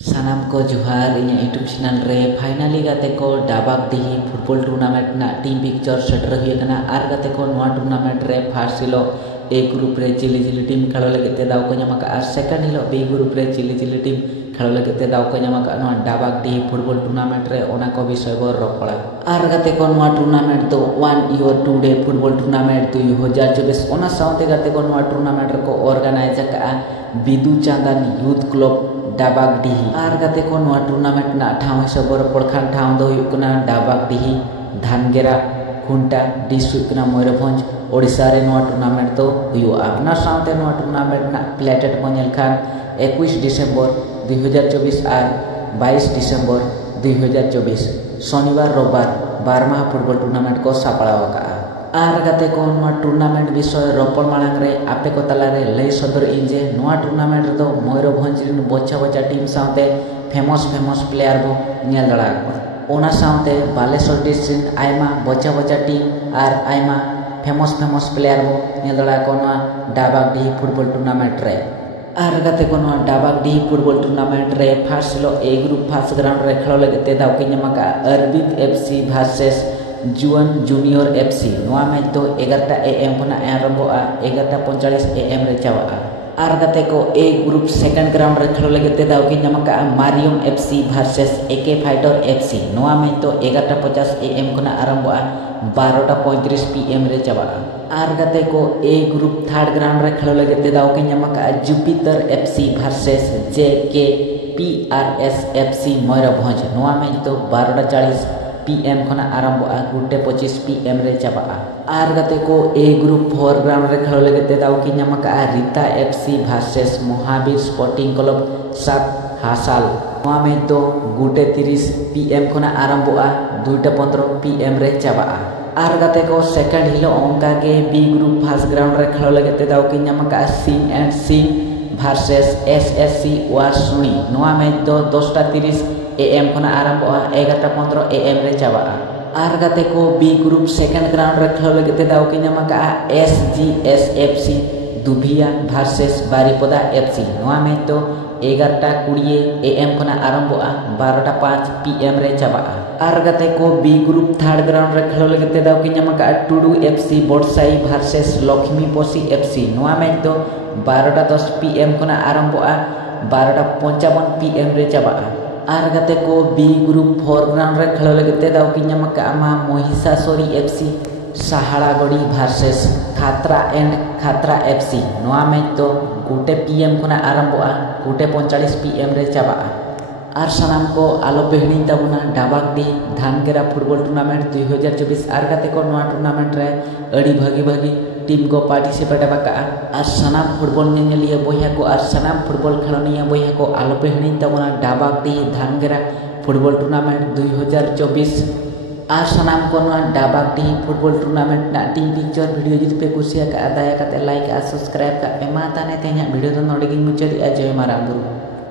सानाम को जोहार इन YouTube channel रे फाइनली गाते को डाबाक दिही फुटबॉल टूर्नामेंट ना टीम पिक्चर सेटर हुई कना आर गाते को नोआ टूर्नामेंट रे फर्स्ट हिलो ए ग्रुप रे चिली चिली टीम खेलो लगते दाव को ᱧᱟᱢ ᱟᱠᱟᱜᱼᱟ सेकंड हिलो बी ग्रुप रे चिली चिली टीम खेलो लगते दाव को ᱧᱟᱢ ᱟᱠᱟᱜᱼᱟ नोआ डाबाक दिही फुटबॉल टूर्नामेंट रे ओना को विषय बो रपड़ा आर गाते को नोआ टूर्नामेंट दो 1 ईयर 2 डे फुटबॉल टूर्नामेंट 2024 ओना साउते गाते को नोआ टूर्नामेंट रे को ऑर्गेनाइज अकागᱼᱟ बिदु चांदन यूथ क्लब डाबाक दिही आर गाते को नोआ टूर्नामेंट ना ठाव हिसाब पड़खान ठाव दो हुयुकना डाबाक दिही धानगेरा खुंटा डिस्ट्रिक्ट ना मयूरभंज ओडिशा रे नोआ टूर्नामेंट तो हुयुआ ना साउते नोआ टूर्नामेंट ना प्लेटेट को नेल खान 21 डिसेंबर 2024 आर 22 डिसेंबर 2024 शनिवार रविवार 12 फुटबॉल टूर्नामेंट को सापड़ाव अकागᱼᱟ आर गाते को नोआ टूर्नामेंट विषय रपड़ मांग रे आपे को तला रे लय सदर इन जे नोआ टूर्नामेंट दो मयूरभंज रिन बच्चा बच्चा टीम साउते फेमस प्लेयर बो नेल दड़ा ओना साउते बालेश्वर डिस्ट्रिक्ट आयमा बच्चा टीम आर आयमा फेमस प्लेयर बो नेल दड़ा को नोआ डाबाक डी फुटबॉल टूर्नामेंट रे आर गाते को नोआ डाबाक डी फुटबॉल टूर्नामेंट रे फर्स्ट लो ए ग्रुप फर्स्ट ग्राउंड रे खेलो लगते दाव के ᱧᱟᱢ ᱟᱠᱟᱜᱼᱟ अरबित एफसी वर्सेस जुअन जूनियर एफसी नोआ मैच तो 11 AM खना आरंभोआ 11:45 AM रे चावा आर गाते को ए ग्रुप सेकंड ग्राउंड रे खेलो लगते दाव के ᱧᱟᱢ ᱟᱠᱟᱜᱼᱟ Mariam FC versus AK fighter FC नोआ मैच तो 11:50 AM खना आरंभोआ 12:35 PM रे चावा आर गाते को ए ग्रुप थर्ड ग्राउंड रे खेलो लगते दाव के ᱧᱟᱢ ᱟᱠᱟᱜᱼᱟ जुपिटर एफसी वर्सेस जेके पीआरएस एफसी मयूरभंज नोआ मैच तो 12:40 PM खना आरंभोआ 1:25 PM रे चाबा आर गाते को ए ग्रुप 4 ग्राउंड रे खेलो लगते दाव के ᱧᱟᱢ ᱟᱠᱟᱜᱼᱟ Rita FC versus Mahavir sporting club सात हासाल नोआ मैच तो 1:30 PM खना आरंभोआ 2:15 PM रे चाबा आर गाते को सेकंड हिलो ओंका के बी ग्रुप फर्स्ट ग्राउंड रे खेलो लगते दाव के ᱧᱟᱢ ᱟᱠᱟᱜᱼᱟ Singh and Singh versus SSC वासुनी नोआ मैच तो 10:30 AM खना आरंभोआ 11:15 AM रे चाबा आर गाते को बी ग्रुप सेकंड ग्राउंड रे खेलो लगते दाव के ᱧᱟᱢ ᱟᱠᱟᱜᱼᱟ एसजीएसएफसी दुभिया वर्सेस बारिपदा एफसी नोआ मैच तो 11:20 AM खना आरंभोआ 12:05 PM रे चाबा आर गाते को बी ग्रुप थर्ड ग्राउंड रे खेलो लगते दाव के ᱧᱟᱢ ᱟᱠᱟᱜᱼᱟ टुडू एफसी बोटसाई वर्सेस लक्ष्मीपोसी एफसी नोआ मैच तो 12:10 PM खना आरंभोआ 12:55 PM रे चाबा आर गाते को बी ग्रुप 4 ग्राउंड रे खेलो लगते दाव के ᱧᱟᱢ ᱟᱠᱟᱜᱼᱟ महिषासुरी एफसी साहाड़ागड़ी वर्सेस खातरा एफसी नोआ मैच तो 1 PM खना आरंभोआ 1:45 PM रे चाबा आर सानाम को आलो पेहणी तबना डाबाक डी धानगेरा फुटबॉल टूर्नामेंट 2024 आर गाते को नोआ टूर्नामेंट रे अड़ी भागी टीम को पार्टिसिपेट अकागᱼᱟ आर सानाम फुटबॉल नेलिया बहिया को आर सानाम फुटबॉल खेलोनिया बहिया को आलो पेहणी तबना डाबाक डी धानगेरा फुटबॉल टूर्नामेंट 2024 आर सानाम को नोआ डाबाक डी फुटबॉल टूर्नामेंट ना टीम पिक्चर वीडियो जुदी पे कुसिया का दाया काते लाइक आ सब्सक्राइब का एमा ताने ते냐 वीडियो तो नोडे गिन मुचादी जय माराम बुरु।